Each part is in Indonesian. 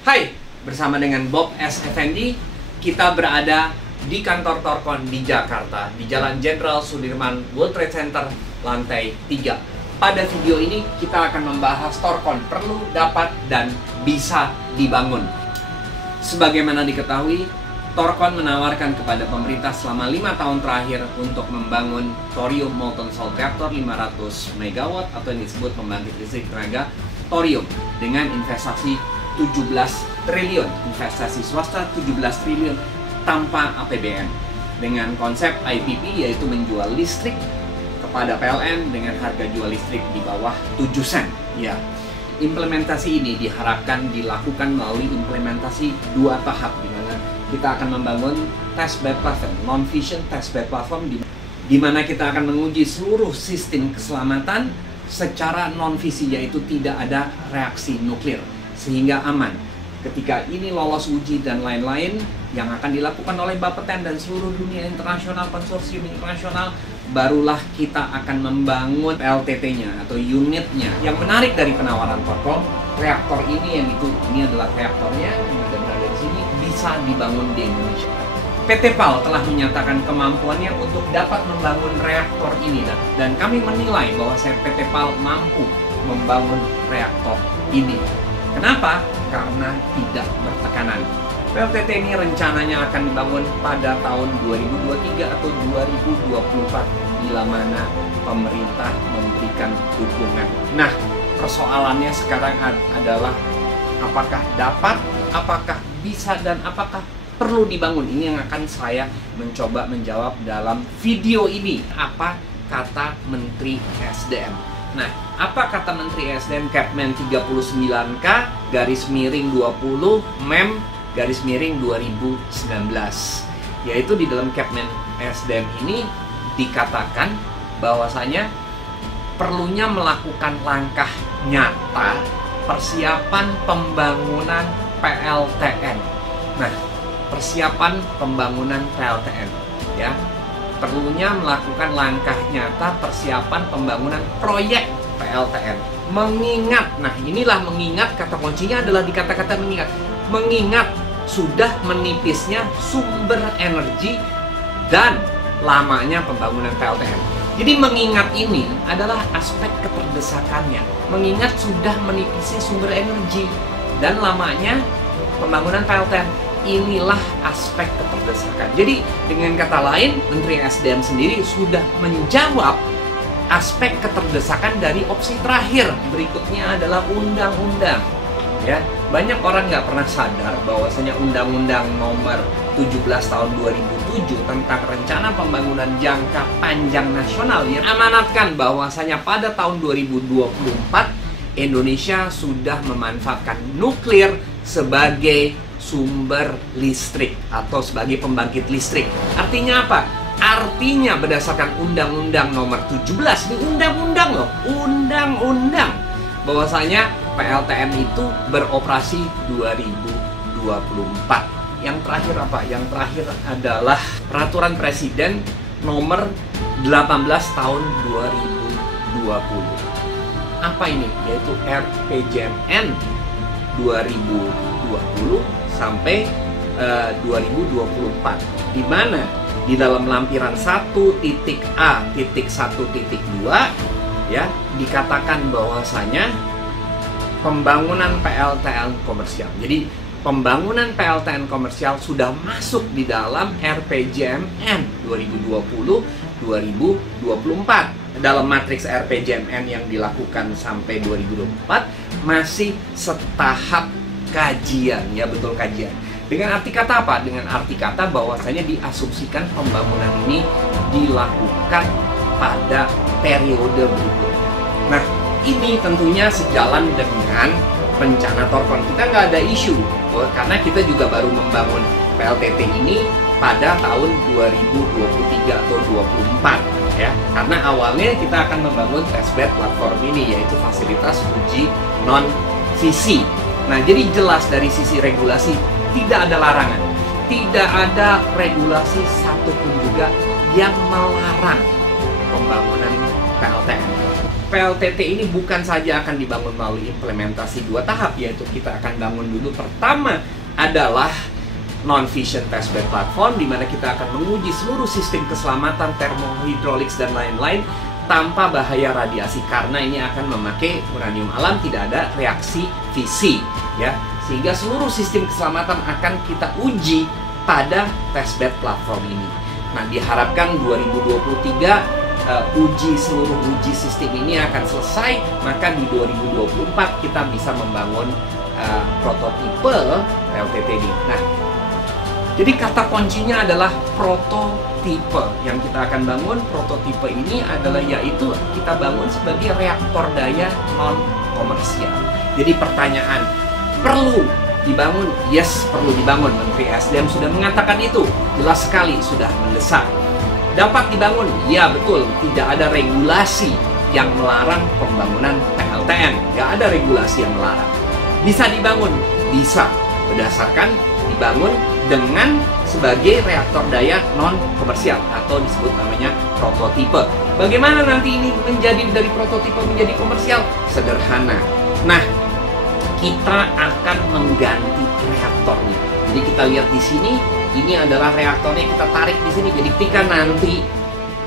Hai, bersama dengan Bob S. Effendi, kita berada di kantor Torkon di Jakarta, di Jalan Jenderal Sudirman, World Trade Center, lantai 3. Pada video ini, kita akan membahas Torkon perlu, dapat, dan bisa dibangun. Sebagaimana diketahui, Torkon menawarkan kepada pemerintah selama 5 tahun terakhir untuk membangun Thorium Molten Salt Reactor 500 MW atau yang disebut pembangkit listrik tenaga thorium dengan investasi 17 triliun, investasi swasta 17 triliun tanpa APBN, dengan konsep IPP yaitu menjual listrik kepada PLN dengan harga jual listrik di bawah 7 sen. Ya, implementasi ini diharapkan dilakukan melalui implementasi 2 tahap, di mana kita akan membangun testbed platform, non-fission testbed platform, di mana kita akan menguji seluruh sistem keselamatan secara non-fisi, yaitu tidak ada reaksi nuklir, sehingga aman. Ketika ini lolos uji dan lain-lain yang akan dilakukan oleh Bapeten dan seluruh dunia internasional, konsorsium internasional, barulah kita akan membangun LTT-nya atau unitnya. Yang menarik dari penawaran Torkon, reaktor ini adalah reaktornya yang berada di sini, bisa dibangun di Indonesia. PT PAL telah menyatakan kemampuannya untuk dapat membangun reaktor ini, dan kami menilai bahwa PT PAL mampu membangun reaktor ini. Kenapa? Karena tidak bertekanan. PLTT ini rencananya akan dibangun pada tahun 2023 atau 2024 bila mana pemerintah memberikan dukungan. Nah, persoalannya sekarang adalah apakah dapat, apakah bisa, dan apakah perlu dibangun. Ini yang akan saya mencoba menjawab dalam video ini. Apa kata Menteri SDM? Nah, apa kata Menteri SDM? Kepmen 39K garis miring 20 Mem garis miring 2019. Yaitu di dalam Kepmen SDM ini dikatakan bahwasanya perlunya melakukan langkah nyata persiapan pembangunan PLTN. Nah, persiapan pembangunan PLTN, ya, perlunya melakukan langkah nyata persiapan pembangunan proyek PLTN. Mengingat, nah inilah mengingat, kata kuncinya adalah di kata-kata mengingat sudah menipisnya sumber energi dan lamanya pembangunan PLTN. Jadi mengingat ini adalah aspek keterdesakannya. Mengingat sudah menipisnya sumber energi dan lamanya pembangunan PLTN. Inilah aspek keterdesakan. Jadi dengan kata lain, Menteri SDM sendiri sudah menjawab aspek keterdesakan dari opsi terakhir. Berikutnya adalah undang-undang. Ya, banyak orang nggak pernah sadar bahwasanya Undang-Undang Nomor 17 Tahun 2007 tentang Rencana Pembangunan Jangka Panjang Nasional yang amanatkan bahwasanya pada tahun 2024 Indonesia sudah memanfaatkan nuklir sebagai sumber listrik atau sebagai pembangkit listrik. Artinya apa? Artinya berdasarkan Undang-Undang Nomor 17, ini undang-undang loh, undang-undang, bahwasanya PLTN itu beroperasi 2024. Yang terakhir apa? Yang terakhir adalah Peraturan Presiden Nomor 18 Tahun 2020. Apa ini? Yaitu RPJMN 2020 sampai 2024, di mana di dalam lampiran 1.A.1.2 ya dikatakan bahwasanya pembangunan PLTN komersial. Jadi pembangunan PLTN komersial sudah masuk di dalam RPJMN 2020-2024. Dalam matriks RPJMN yang dilakukan sampai 2024 masih setahap kajian, ya betul, kajian. Dengan arti kata apa? Dengan arti kata bahwasanya diasumsikan pembangunan ini dilakukan pada periode berikutnya. Nah, ini tentunya sejalan dengan rencana Torkon. Kita nggak ada isu, karena kita juga baru membangun PLTT ini pada tahun 2023 atau 2024, ya. Karena awalnya kita akan membangun testbed platform ini, yaitu fasilitas uji non-fisi. Nah, jadi jelas dari sisi regulasi tidak ada larangan, tidak ada regulasi satupun juga yang melarang pembangunan PLTN. PLTT ini bukan saja akan dibangun melalui implementasi 2 tahap, yaitu kita akan bangun dulu pertama adalah non-fission testbed platform, di mana kita akan menguji seluruh sistem keselamatan termohidrolik dan lain-lain tanpa bahaya radiasi, karena ini akan memakai uranium alam, tidak ada reaksi fisi, ya, sehingga seluruh sistem keselamatan akan kita uji pada testbed platform ini. Nah, diharapkan 2023 seluruh uji sistem ini akan selesai, maka di 2024 kita bisa membangun prototipe PLTT ini. Nah, jadi kata kuncinya adalah prototipe yang kita akan bangun. Prototipe ini adalah yaitu kita bangun sebagai reaktor daya non komersial. Jadi pertanyaan, perlu dibangun? Yes, perlu dibangun. Menteri SDM sudah mengatakan itu, jelas sekali, sudah mendesak. Dapat dibangun? Ya betul, tidak ada regulasi yang melarang pembangunan PLTN. Nggak ada regulasi yang melarang. Bisa dibangun? Bisa, berdasarkan dibangun dengan sebagai reaktor daya non komersial atau disebut namanya prototipe. Bagaimana nanti ini menjadi dari prototipe menjadi komersial? Sederhana. Nah, kita akan mengganti reaktornya. Jadi kita lihat di sini, ini adalah reaktornya, kita tarik di sini. Jadi ketika nanti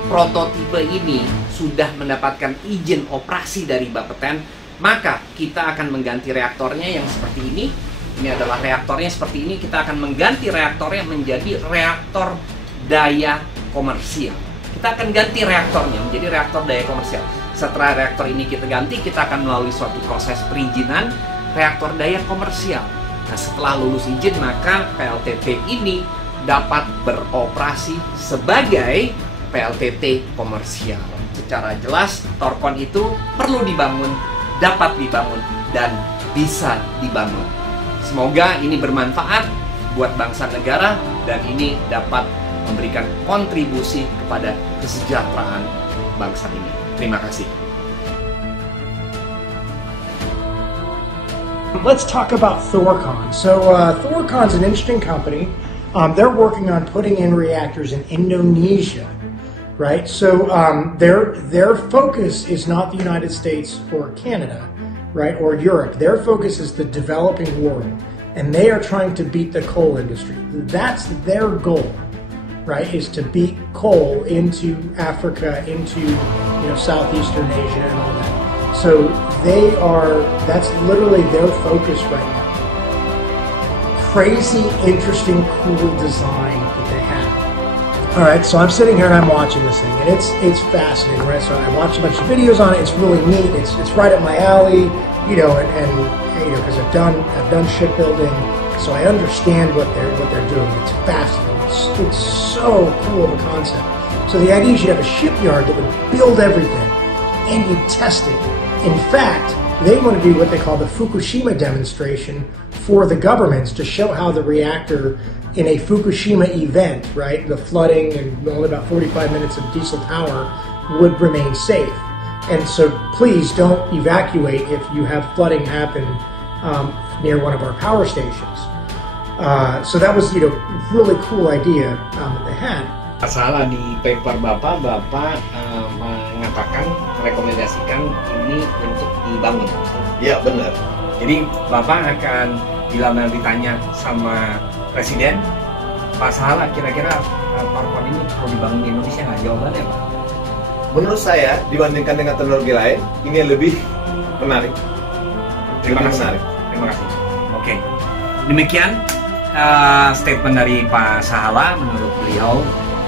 prototipe ini sudah mendapatkan izin operasi dari Bapeten, maka kita akan mengganti reaktornya yang seperti ini. Ini adalah reaktornya seperti ini. Kita akan mengganti reaktornya menjadi reaktor daya komersial. Kita akan ganti reaktornya menjadi reaktor daya komersial. Setelah reaktor ini kita ganti, kita akan melalui suatu proses perizinan reaktor daya komersial. Nah, setelah lulus izin, maka PLTT ini dapat beroperasi sebagai PLTT komersial. Secara jelas, Torkon itu perlu dibangun, dapat dibangun, dan bisa dibangun. Semoga ini bermanfaat buat bangsa negara dan ini dapat memberikan kontribusi kepada kesejahteraan bangsa ini. Terima kasih. Let's talk about Thorcon. So Thorcon's an interesting company. They're working on putting in reactors in Indonesia, right? So their focus is not the United States or Canada, right, or Europe. Their focus is the developing world, and they are trying to beat the coal industry. That's their goal, right, is to beat coal into Africa, into Southeastern Asia and all that. So that's literally their focus right now. Crazy, interesting, cool design that they have. All right, so I'm sitting here and I'm watching this thing, and it's fascinating, right? So I watched a bunch of videos on it. It's really neat. It's right up my alley, and because I've done shipbuilding, so I understand what they're doing. It's fascinating. It's so cool of a concept. So the idea is you have a shipyard that would build everything, and you test it. In fact, they want to do what they call the Fukushima demonstration for the governments to show how the reactor in a Fukushima event, right, the flooding and only about 45 minutes of diesel power would remain safe. And so please don't evacuate if you have flooding happen near one of our power stations. So that was, really cool idea that they had. Salah di paper Bapak mengatakan, merekomendasikan ini untuk dibangun. Iya, benar. Jadi Bapak akan, bila nanti ditanya sama Presiden, Pak Salah kira-kira Torkon ini perlu dibangun di Indonesia nggak? Jawabannya Pak? Menurut saya, dibandingkan dengan teknologi lain, ini lebih menarik. Terima kasih. Oke. Demikian statement dari Pak Sahala. Menurut beliau,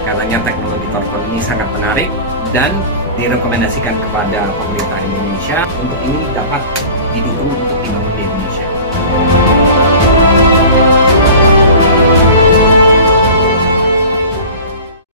katanya teknologi Torkon ini sangat menarik dan direkomendasikan kepada pemerintah Indonesia untuk ini dapat didukung untuk dibangun di Indonesia.